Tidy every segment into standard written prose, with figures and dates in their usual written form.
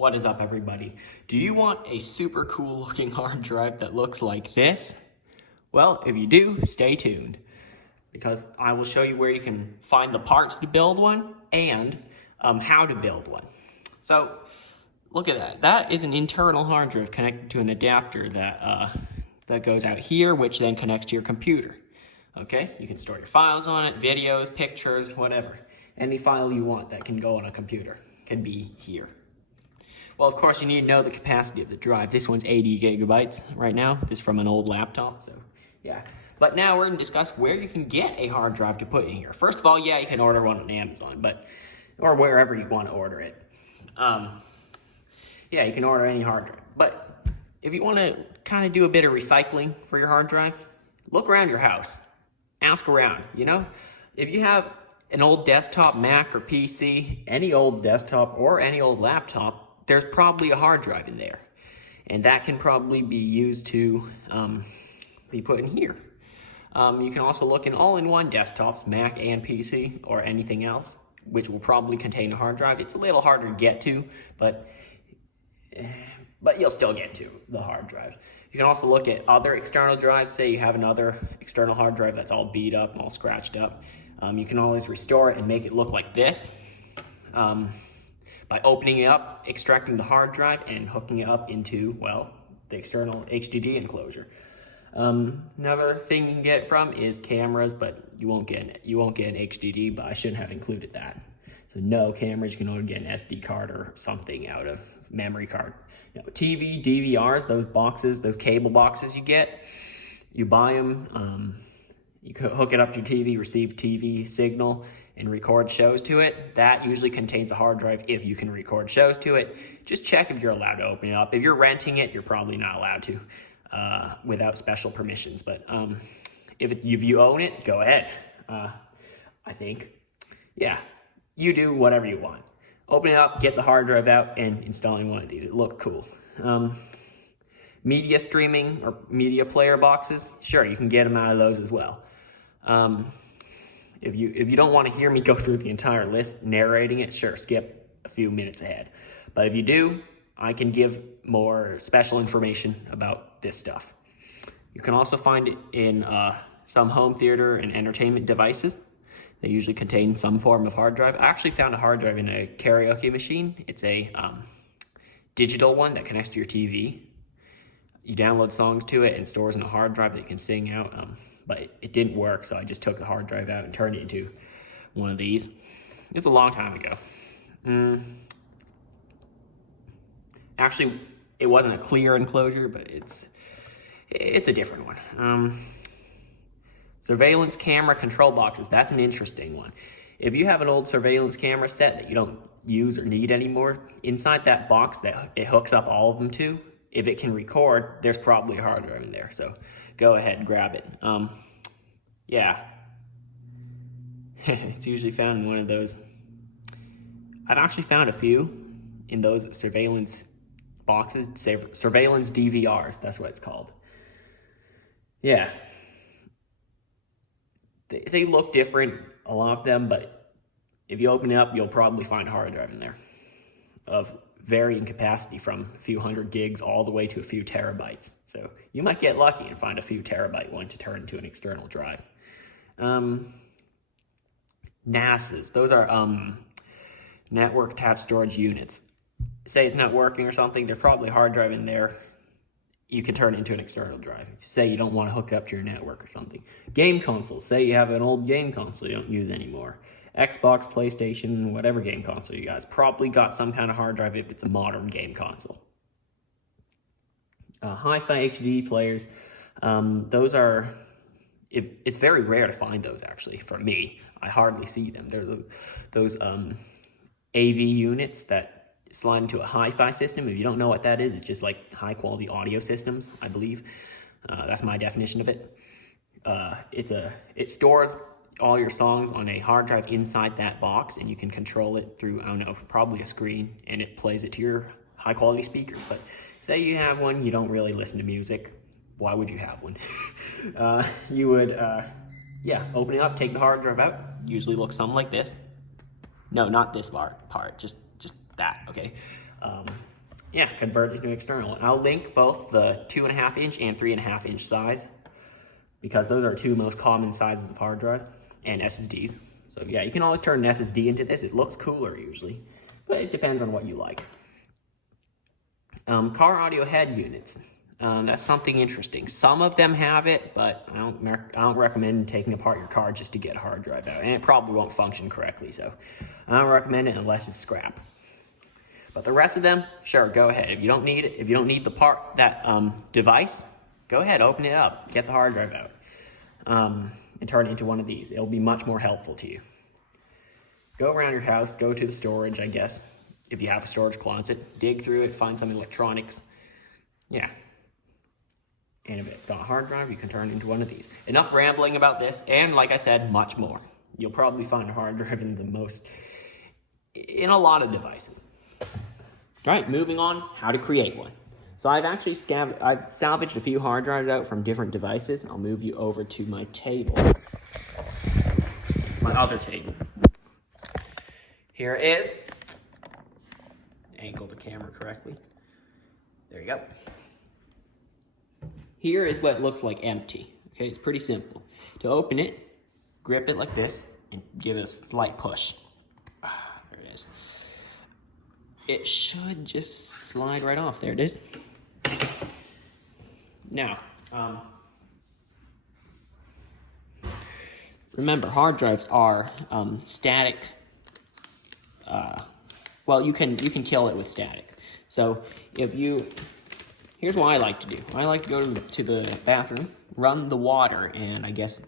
What is up, everybody? Do you want a super cool looking hard drive that looks like this? Well, if you do, stay tuned, because I will show you where you can find the parts to build one and how to build one. So look at that. That is an internal hard drive connected to an adapter that goes out here, which then connects to your computer. Okay, you can store your files on it, videos, pictures, whatever. Any file you want that can go on a computer can be here. Well, of course, you need to know the capacity of the drive. This one's 80 gigabytes right now. This is from an old laptop, so yeah. But now we're going to discuss where you can get a hard drive to put in here. First of all, yeah, you can order one on Amazon, or wherever you want to order it. Yeah, you can order any hard drive. But if you want to kind of do a bit of recycling for your hard drive, look around your house. Ask around, you know? If you have an old desktop, Mac or PC, any old desktop or any old laptop, there's probably a hard drive in there. And that can probably be used to be put in here. You can also look in all-in-one desktops, Mac and PC, or anything else, which will probably contain a hard drive. It's a little harder to get to, but you'll still get to the hard drive. You can also look at other external drives. Say you have another external hard drive that's all beat up and all scratched up. You can always restore it and make it look like this by opening it up, extracting the hard drive, and hooking it up into, well, the external HDD enclosure. Another thing you can get from is cameras, but you won't get an HDD, but I shouldn't have included that. So no cameras, you can only get an SD card or something out of memory card. Now, TV, DVRs, those boxes, those cable boxes you get, you buy them, you can hook it up to your TV, receive TV signal, and record shows to it. That usually contains a hard drive if you can record shows to it. Just check if you're allowed to open it up. If you're renting it, you're probably not allowed to without special permissions. But if you own it, go ahead. I think, yeah, you do whatever you want. Open it up, get the hard drive out, and installing one of these. It looked cool. Media streaming or media player boxes, sure, you can get them out of those as well. If you don't want to hear me go through the entire list narrating it, sure, skip a few minutes ahead. But if you do, I can give more special information about this stuff. You can also find it in some home theater and entertainment devices. They usually contain some form of hard drive. I actually found a hard drive in a karaoke machine. It's a digital one that connects to your TV. You download songs to it and stores in a hard drive that you can sing out. But it didn't work, so I just took the hard drive out and turned it into one of these. It's a long time ago. Actually, it wasn't a clear enclosure, but it's a different one. Surveillance camera control boxes, that's an interesting one. If you have an old surveillance camera set that you don't use or need anymore, inside that box that it hooks up all of them to, if it can record, there's probably a hard drive in there, so go ahead and grab it. Yeah, it's usually found in one of those. I've actually found a few in those surveillance boxes, surveillance DVRs, that's what it's called. Yeah. They look different, a lot of them, but if you open it up, you'll probably find a hard drive in there of varying capacity from a few hundred gigs all the way to a few terabytes. So you might get lucky and find a few terabyte one to turn into an external drive. NASs, those are network attached storage units. Say it's not working or something, there's probably a hard drive in there. You can turn it into an external drive. If you say you don't want to hook it up to your network or something. Game consoles, say you have an old game console you don't use anymore. Xbox, PlayStation, whatever game console you guys probably got some kind of hard drive if it's a modern game console. Hi-Fi HD players, those are, it's very rare to find those actually, for me. I hardly see them. They're those AV units that slide into a hi-fi system. If you don't know what that is, it's just like high-quality audio systems, I believe. That's my definition of it. It stores all your songs on a hard drive inside that box, and you can control it through, I don't know, probably a screen, and it plays it to your high-quality speakers. But say you have one, you don't really listen to music. Why would you have one? You would, yeah, open it up, take the hard drive out. Usually looks something like this. No, not this part, just that, okay? yeah, convert it to external. And I'll link both the 2.5 inch and 3.5 inch size, because those are two most common sizes of hard drive and SSDs. So yeah, you can always turn an SSD into this. It looks cooler usually, but it depends on what you like. Car audio head units. That's something interesting. Some of them have it, but I don't recommend taking apart your car just to get a hard drive out, and it probably won't function correctly. So I don't recommend it unless it's scrap. But the rest of them, sure, go ahead. If you don't need it, if you don't need that device, go ahead, open it up, get the hard drive out, and turn it into one of these. It'll be much more helpful to you. Go around your house, go to the storage, I guess. If you have a storage closet, dig through it, find some electronics. Yeah. And if it's got a hard drive, you can turn it into one of these. Enough rambling about this, and like I said, much more. You'll probably find a hard drive in a lot of devices. All right, moving on, how to create one. So I've actually salvaged a few hard drives out from different devices. I'll move you over to my table, my other table. Here it is. Angle the camera correctly. There you go. Here is what it looks like empty. Okay, it's pretty simple. To open it, grip it like this and give it a slight push. There it is. It should just slide right off. There it is. Now, remember, hard drives are static. Well, you can kill it with static. So here's what I like to do. I like to go to the bathroom, run the water, and I guess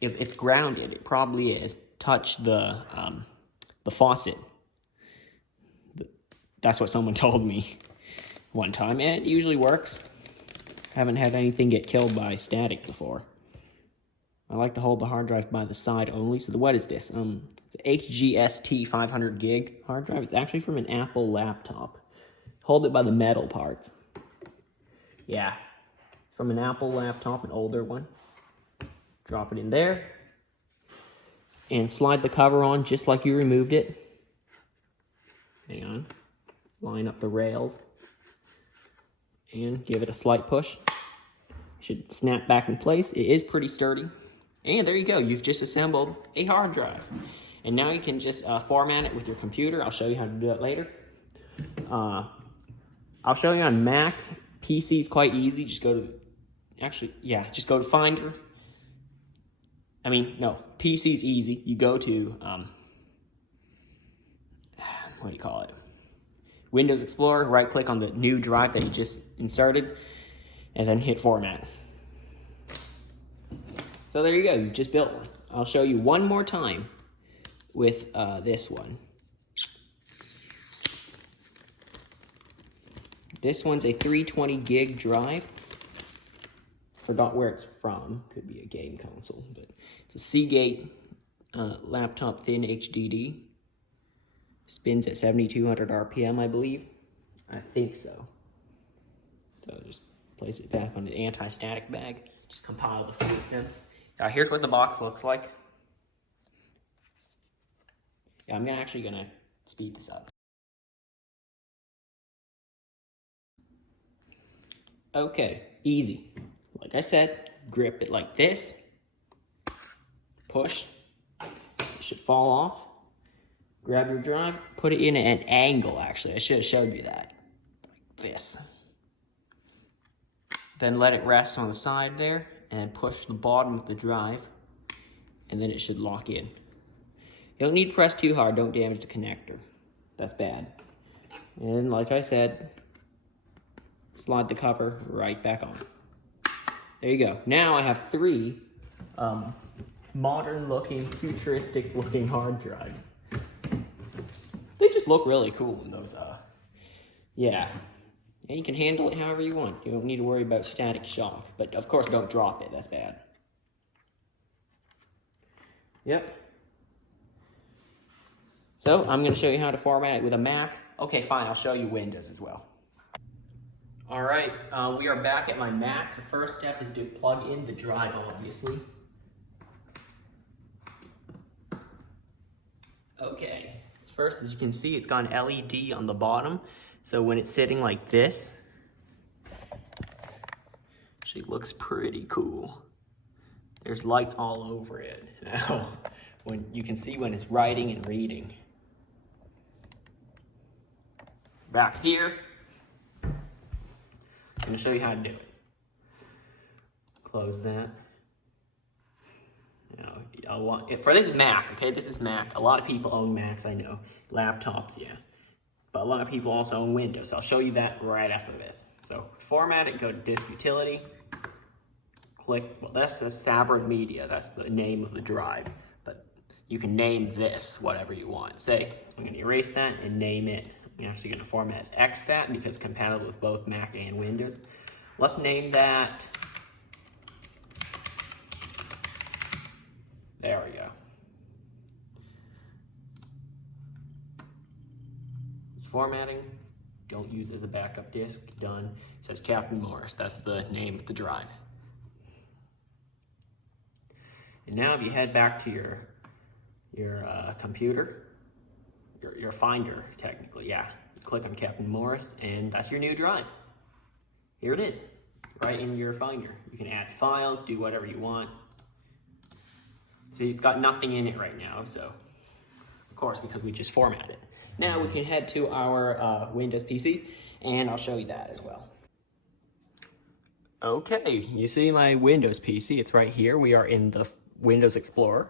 if it's grounded, it probably is, touch the faucet. That's what someone told me one time, and it usually works. Haven't had anything get killed by static before. I like to hold the hard drive by the side only. So what is this? It's an HGST 500 gig hard drive. It's actually from an Apple laptop. Hold it by the metal parts. Yeah, from an Apple laptop, an older one. Drop it in there. And slide the cover on just like you removed it. Hang on. Line up the rails. And give it a slight push. Should snap back in place. It is pretty sturdy. And there you go. You've just assembled a hard drive. And now you can just format it with your computer. I'll show you how to do that later. I'll show you on Mac. PC is quite easy. Just go to Finder. PC is easy. You go to, what do you call it? Windows Explorer, right click on the new drive that you just inserted, and then hit format. So there you go, you just built one. I'll show you one more time with this one. This one's a 320 gig drive. Forgot where it's from, could be a game console, but it's a Seagate laptop thin HDD. Spins at 7,200 RPM, I believe. I think so. So just place it back on the anti-static bag. Just compile the full steps. Now here's what the box looks like. Yeah, I'm actually gonna speed this up. Okay, easy. Like I said, grip it like this. Push. It should fall off. Grab your drive, put it in an angle, actually. I should have showed you that. Like this. Then let it rest on the side there, and push the bottom of the drive, and then it should lock in. You don't need to press too hard, don't damage the connector. That's bad. And like I said, slide the cover right back on. There you go. Now I have three modern-looking, futuristic-looking hard drives. They just look really cool in those, yeah. And you can handle it however you want. You don't need to worry about static shock. But of course, don't drop it, that's bad. Yep. So, I'm gonna show you how to format it with a Mac. Okay, fine, I'll show you Windows as well. All right, we are back at my Mac. The first step is to plug in the drive, obviously. Okay. First, as you can see, it's got an LED on the bottom So when it's sitting like this, she looks pretty cool. There's lights all over it. Now, when you can see when it's writing and reading. Back here, I'm gonna show you how to do it. Close that. Now, for this is Mac, okay? This is Mac. A lot of people own Macs, I know. Laptops, yeah. But a lot of people also own Windows. So I'll show you that right after this. So format it, go to Disk Utility. Click, well, that's a Sabrad Media. That's the name of the drive. But you can name this whatever you want. Say, I'm gonna erase that and name it. I'm actually gonna format as exFAT because it's compatible with both Mac and Windows. Let's name that. There we go. It's formatting. Don't use it as a backup disk. Done. It says Captain Morris. That's the name of the drive. And now if you head back to your computer, your Finder, technically, yeah. Click on Captain Morris, and that's your new drive. Here it is, right in your Finder. You can add files, do whatever you want. See, it's got nothing in it right now, so, of course, because we just formatted it. Now we can head to our Windows PC, and I'll show you that as well. Okay, you see my Windows PC, it's right here. We are in the Windows Explorer.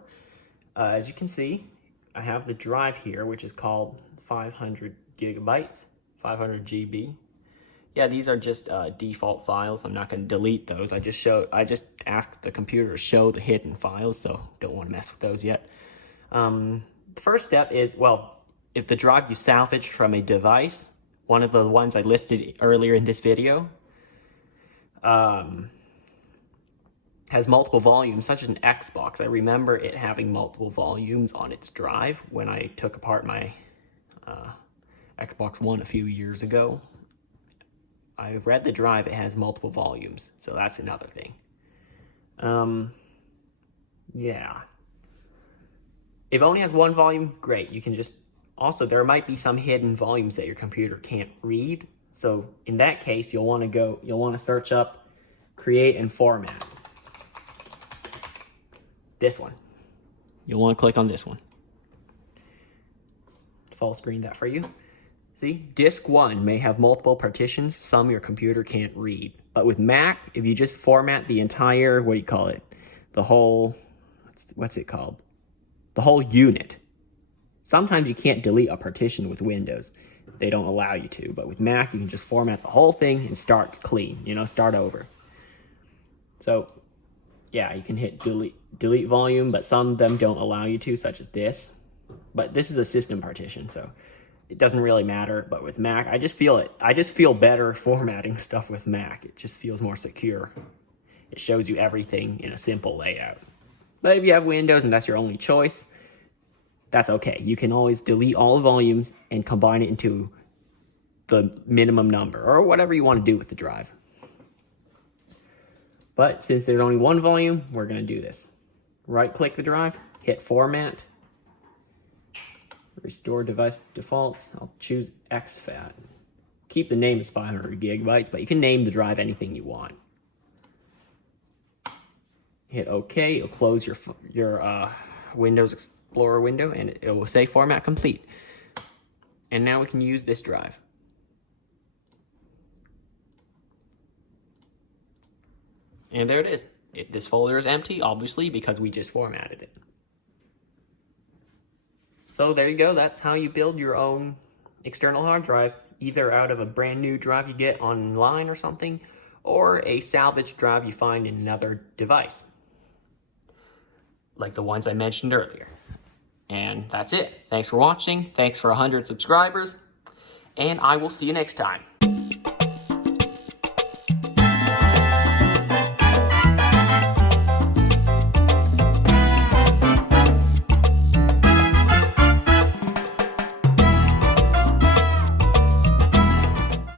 As you can see, I have the drive here, which is called 500 gigabytes, 500 GB. Yeah, these are just default files. I'm not going to delete those. I just asked the computer to show the hidden files, so don't want to mess with those yet. The first step is, well, if the drive you salvaged from a device, one of the ones I listed earlier in this video, has multiple volumes, such as an Xbox. I remember it having multiple volumes on its drive when I took apart my Xbox One a few years ago. I read the drive, it has multiple volumes, so that's another thing. Yeah. If it only has one volume, great. You can just, also there might be some hidden volumes that your computer can't read. So in that case, you'll want to search up, create and format. This one. You'll want to click on this one. Full screen that for you. See, disk 1 may have multiple partitions, some your computer can't read. But with Mac, if you just format the entire, what do you call it? The whole, what's it called? The whole unit. Sometimes you can't delete a partition with Windows. They don't allow you to. But with Mac, you can just format the whole thing and start clean, start over. So, yeah, you can hit delete volume, but some of them don't allow you to, such as this. But this is a system partition, so it doesn't really matter. But with Mac, I just feel better formatting stuff with Mac. It just feels more secure. It shows you everything in a simple layout. But if you have Windows and that's your only choice, that's okay. You can always delete all the volumes and combine it into the minimum number or whatever you want to do with the drive. But since there's only one volume, we're going to do this. Right-click the drive, hit Format, Restore Device Defaults. I'll choose exFAT. Keep the name as 500 gigabytes, but you can name the drive anything you want. Hit OK. It'll close your Windows Explorer window, and it will say Format Complete. And now we can use this drive. And there it is. This folder is empty, obviously, because we just formatted it. So there you go. That's how you build your own external hard drive, either out of a brand new drive you get online or something, or a salvaged drive you find in another device, like the ones I mentioned earlier. And that's it. Thanks for watching. Thanks for 100 subscribers. And I will see you next time.